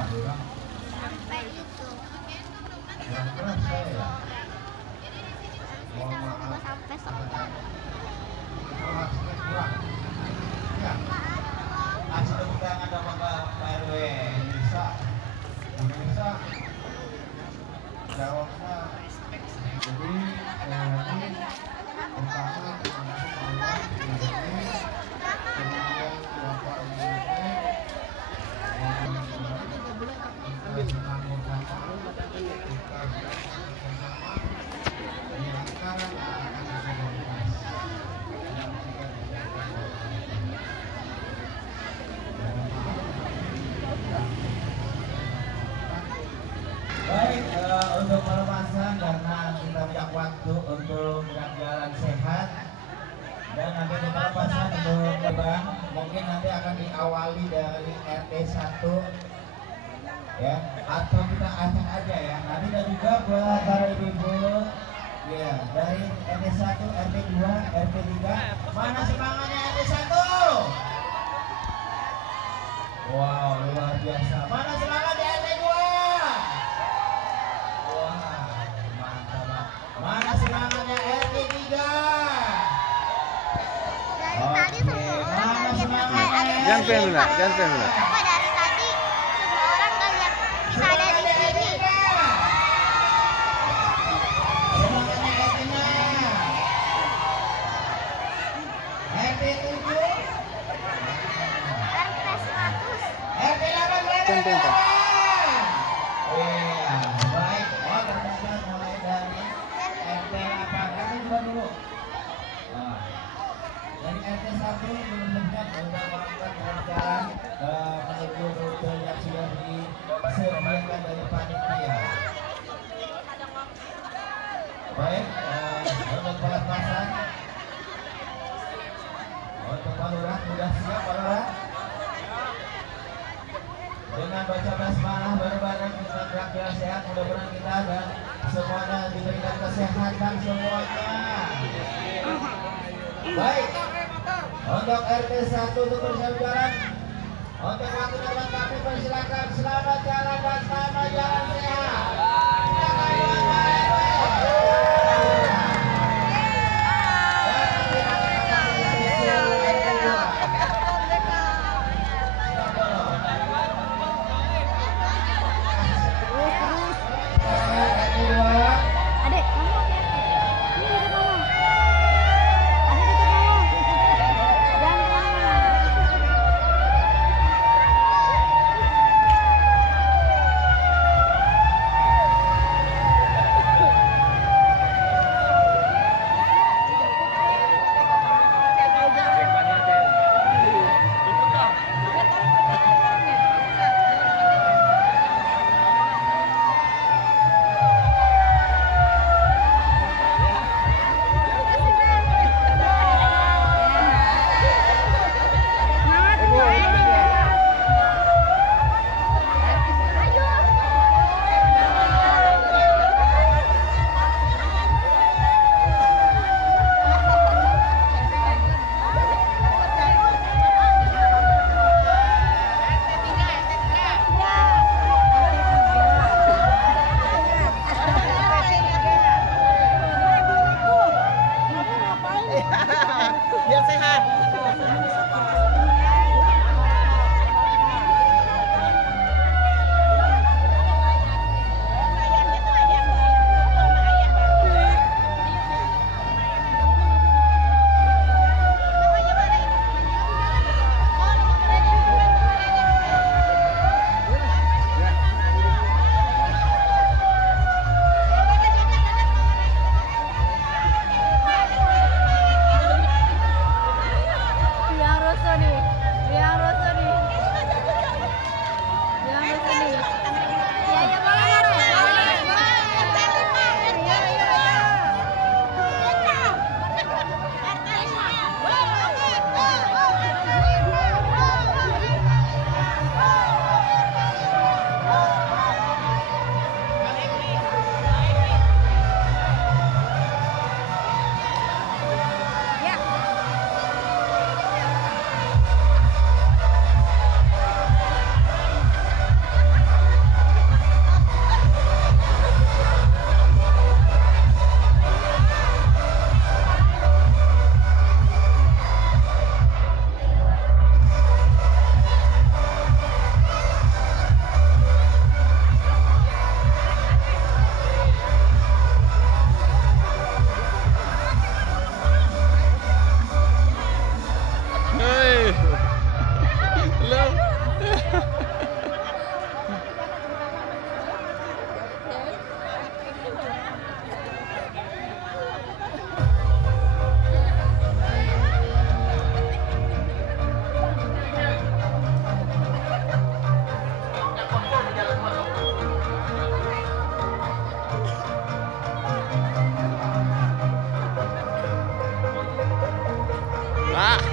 sampai itu. Sampai soal. Asal undangan ada Pak RW bisa jawabnya. Jadi ini pertama kemudian Bapak baik, untuk pelepasan karena kita banyak waktu untuk jalan sehat dan nanti untuk pelepasan untuk terbang mungkin nanti akan diawali dari RT 1 ya, atau kita acak aja ya nanti, dan juga buat para ibu-ibu ya dari RT 1, RT 2, RT 3, mana semangatnya RT 1? Wow, luar biasa. Mana semangatnya RT 2? Mana semangatnya RT 3? Dari tadi semua orang Mana lihat semangatnya? Jangan pengen dulu, jangan pengen dulu. Apa dari tadi semua orang nggak lihat kita ada di sini. Semangatnya RT 6. RT 7. RT 100. RT 8. Jangan pengen. Iya, baik. Oh, ternyata mulai dari RT 8. RT 2 dulu. Nah, dari RT 1 belum siap sudah melakukan jalan menuju rute yang sudah disediakan dari panitia. Baik, untuk pelepasan untuk Pak Lurah sudah siap Pak Lurah? Dengan baca basmalah bareng-bareng kita gerak sehat, mudah-mudahan kita dan semuanya diberikan kesehatan semuanya. Baik, untuk RT 1 untuk bersiap jalan, untuk waktu depan kami persilakan selamat jalan dan selamat jalan sehat. Silakan buat Pak RW. Adek, kamu hati-hati. Ini deket kamu. Adek deket kamu. Jangan kemana-mana. Pak.